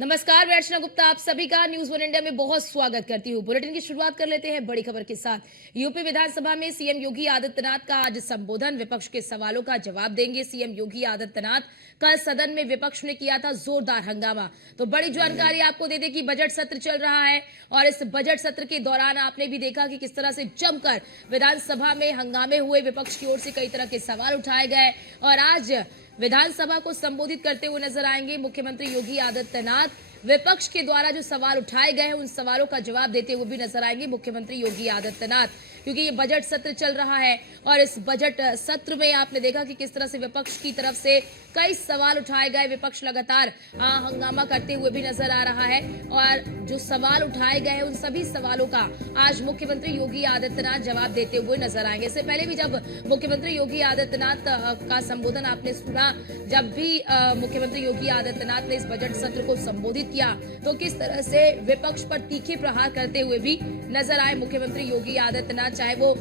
नमस्कार, मैं अर्चना गुप्ता आप सभी का न्यूज वन इंडिया में बहुत स्वागत करती हूँ। बुलेटिन की शुरुआत कर लेते हैं बड़ी खबर के साथ। यूपी विधानसभा में सीएम योगी आदित्यनाथ का आज संबोधन, विपक्ष के सवालों का जवाब देंगे सीएम योगी आदित्यनाथ। कल सदन में विपक्ष ने किया था जोरदार हंगामा। तो बड़ी जानकारी आपको दे दें कि बजट सत्र चल रहा है और इस बजट सत्र के दौरान आपने भी देखा कि किस तरह से जमकर विधानसभा में हंगामे हुए, विपक्ष की ओर से कई तरह के सवाल उठाए गए और आज विधानसभा को संबोधित करते हुए नजर आएंगे मुख्यमंत्री योगी आदित्यनाथ। विपक्ष के द्वारा जो सवाल उठाए गए हैं उन सवालों का जवाब देते हुए भी नजर आएंगे मुख्यमंत्री योगी आदित्यनाथ, क्योंकि ये बजट सत्र चल रहा है और इस बजट सत्र में आपने देखा कि किस तरह से विपक्ष की तरफ से कई सवाल उठाए गए। विपक्ष लगातार हंगामा करते हुए भी नजर आ रहा है और जो सवाल उठाए गए हैं उन सभी सवालों का आज मुख्यमंत्री योगी आदित्यनाथ जवाब देते हुए नजर आएंगे। इससे पहले भी जब मुख्यमंत्री योगी आदित्यनाथ का संबोधन आपने सुना, जब भी मुख्यमंत्री योगी आदित्यनाथ ने इस बजट सत्र को संबोधित किया तो किस तरह से विपक्ष पर तीखे प्रहार करते हुए भी नजर आए मुख्यमंत्री योगी आदित्यनाथ। चाहे वो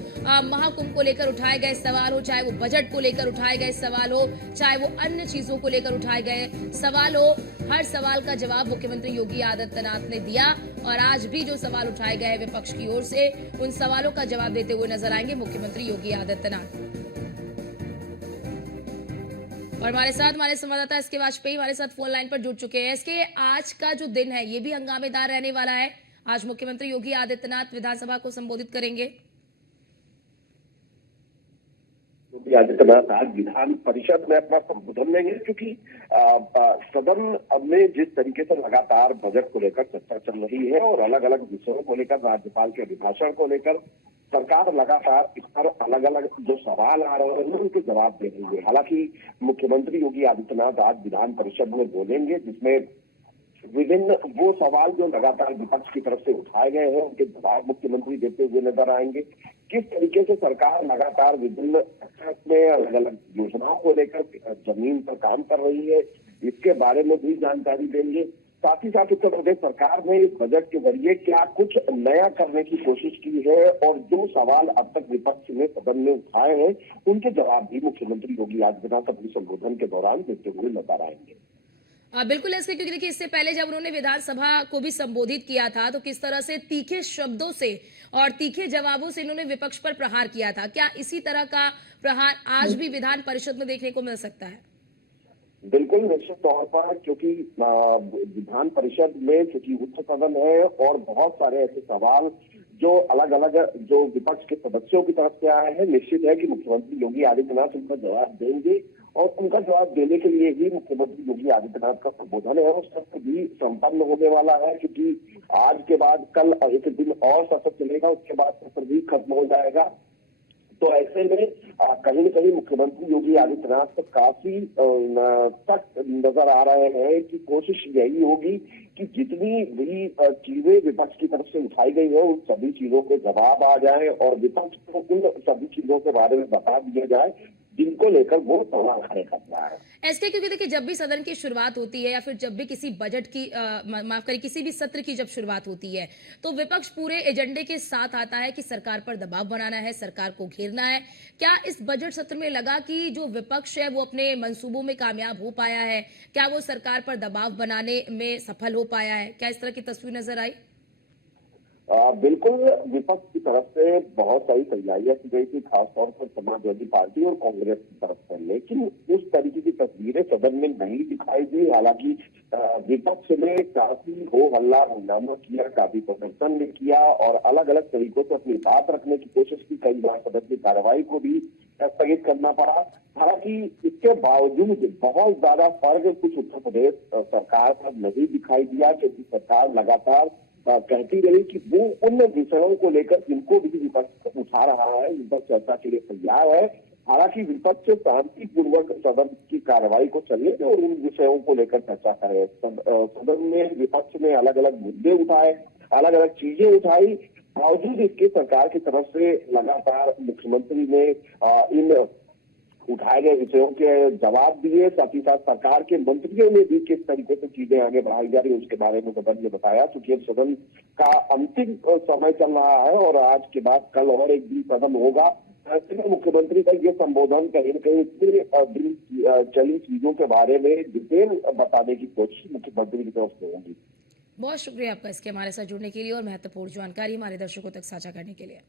महाकुंभ को लेकर उठाए गए सवाल हो, चाहे वो बजट को लेकर उठाए गए सवाल हो, चाहे वो अन्य चीजों को लेकर उठाए गए सवाल हो, हर सवाल का जवाब मुख्यमंत्री योगी आदित्यनाथ ने दिया और आज भी जो सवाल उठाए गए विपक्ष की ओर से उन सवालों का जवाब देते हुए नजर आएंगे मुख्यमंत्री योगी आदित्यनाथ। और हमारे संवाददाता एसके वाजपेयी हमारे साथ फोन लाइन पर जुड़ चुके हैं। इसके आज का जो दिन है ये भी हंगामेदार रहने वाला है। आज मुख्यमंत्री योगी आदित्यनाथ विधानसभा को संबोधित करेंगे। योगी आदित्यनाथ आज विधान परिषद में अपना संबोधन देंगे, क्योंकि सदन में जिस तरीके से लगातार बजट को लेकर चर्चा चल रही है और अलग अलग विषयों को लेकर, राज्यपाल के अभिभाषण को लेकर सरकार लगातार इस पर अलग अलग जो सवाल आ रहे हैं उनके जवाब दे रही है। हालांकि मुख्यमंत्री योगी आदित्यनाथ आज विधान परिषद में बोलेंगे, जिसमें विभिन्न वो सवाल जो लगातार विपक्ष की तरफ से उठाए गए हैं उनके जवाब मुख्यमंत्री देते हुए नजर आएंगे। किस तरीके से सरकार लगातार विभिन्न में अलग अलग योजनाओं को लेकर जमीन पर काम कर रही है, इसके बारे में भी जानकारी देंगे। साथ ही साथ उत्तर प्रदेश सरकार ने इस बजट के जरिए क्या कुछ नया करने की कोशिश की है और जो सवाल अब तक विपक्ष ने सदन में उठाए हैं उनके जवाब भी मुख्यमंत्री योगी आदित्यनाथ अपने संबोधन के दौरान देते हुए नजर आएंगे। बिल्कुल इसके, क्योंकि देखिए इससे पहले जब उन्होंने विधानसभा को भी संबोधित किया था तो किस तरह से तीखे शब्दों से और तीखे जवाबों से इन्होंने विपक्ष पर प्रहार किया था। क्या इसी तरह का प्रहार आज भी विधान परिषद में देखने को मिल सकता है? बिल्कुल, निश्चित तौर पर, क्योंकि विधान परिषद में चूंकि उच्च सदन है और बहुत सारे ऐसे सवाल जो अलग अलग जो विपक्ष के सदस्यों की तरफ से आए हैं, निश्चित है कि मुख्यमंत्री योगी आदित्यनाथ उनका जवाब देंगे और उनका जवाब देने के लिए ही मुख्यमंत्री योगी आदित्यनाथ का संबोधन है और सत्र भी संपन्न होने वाला है, क्योंकि आज के बाद कल एक दिन और सत्र चलेगा, उसके बाद सत्र भी खत्म हो जाएगा। तो ऐसे में कहीं न कहीं मुख्यमंत्री योगी आदित्यनाथ को काफी सख्त नजर आ रहे हैं कि कोशिश यही होगी कि जितनी भी चीजें विपक्ष की तरफ से उठाई गई है उन सभी चीजों के जवाब आ जाए और विपक्ष को उन सभी चीजों के बारे में बता दिया जाए जिनको लेकर वो सवाल खड़े कर रहा है। ऐसे क्योंकि देखिए जब भी सदन की शुरुआत होती है या फिर जब भी किसी बजट की माफ करिए किसी भी सत्र की जब शुरुआत होती है तो विपक्ष पूरे एजेंडे के साथ आता है कि सरकार पर दबाव बनाना है, सरकार को घेरना है। क्या इस बजट सत्र में लगा कि जो विपक्ष है वो अपने मंसूबों में कामयाब हो पाया है? क्या वो सरकार पर दबाव बनाने में सफल हो पाया है? क्या इस तरह की तस्वीर नजर आई? बिल्कुल, विपक्ष की तरफ से बहुत सारी तैयारियां की गई थी, खासतौर पर समाजवादी पार्टी और कांग्रेस की तरफ से, लेकिन उस तरीके की तस्वीरें सदन में नहीं दिखाई दी। हालांकि विपक्ष ने काफी हो हल्ला हंगामा किया, काफी प्रदर्शन भी किया और अलग अलग तरीकों से अपनी बात रखने की कोशिश की। कई बार सदन की कार्रवाई को भी स्थगित करना पड़ा। हालांकि इसके बावजूद बहुत ज्यादा फर्क कुछ उत्तर प्रदेश सरकार पर नहीं दिखाई दिया, क्योंकि सरकार लगातार कहती रही कि वो उन विषयों को लेकर जिनको भी विपक्ष उठा रहा है विपक्ष चर्चा के लिए तैयार है। हालांकि विपक्ष शांतिपूर्वक सदन की कार्रवाई को चले और उन विषयों को लेकर चर्चा करे। सदन में विपक्ष ने अलग अलग मुद्दे उठाए, अलग अलग चीजें उठाई, बावजूद इसके सरकार की तरफ से लगातार मुख्यमंत्री ने इन उठाए गए विषयों के जवाब दिए। साथ ही साथ सरकार के मंत्रियों ने भी किस तरीके से चीजें आगे बढ़ाई जा रही है उसके बारे में सदन ने बताया। क्योंकि अब सदन का अंतिम समय चल रहा है और आज के बाद कल और एक दिन सदन होगा, ऐसे में मुख्यमंत्री का ये संबोधन कहीं न कहीं चली चीजों के बारे में डिटेल बताने की कोशिश मुख्यमंत्री की तरफ से होगी। बहुत शुक्रिया आपका इसके हमारे साथ जुड़ने के लिए और महत्वपूर्ण जानकारी हमारे दर्शकों तक साझा करने के लिए।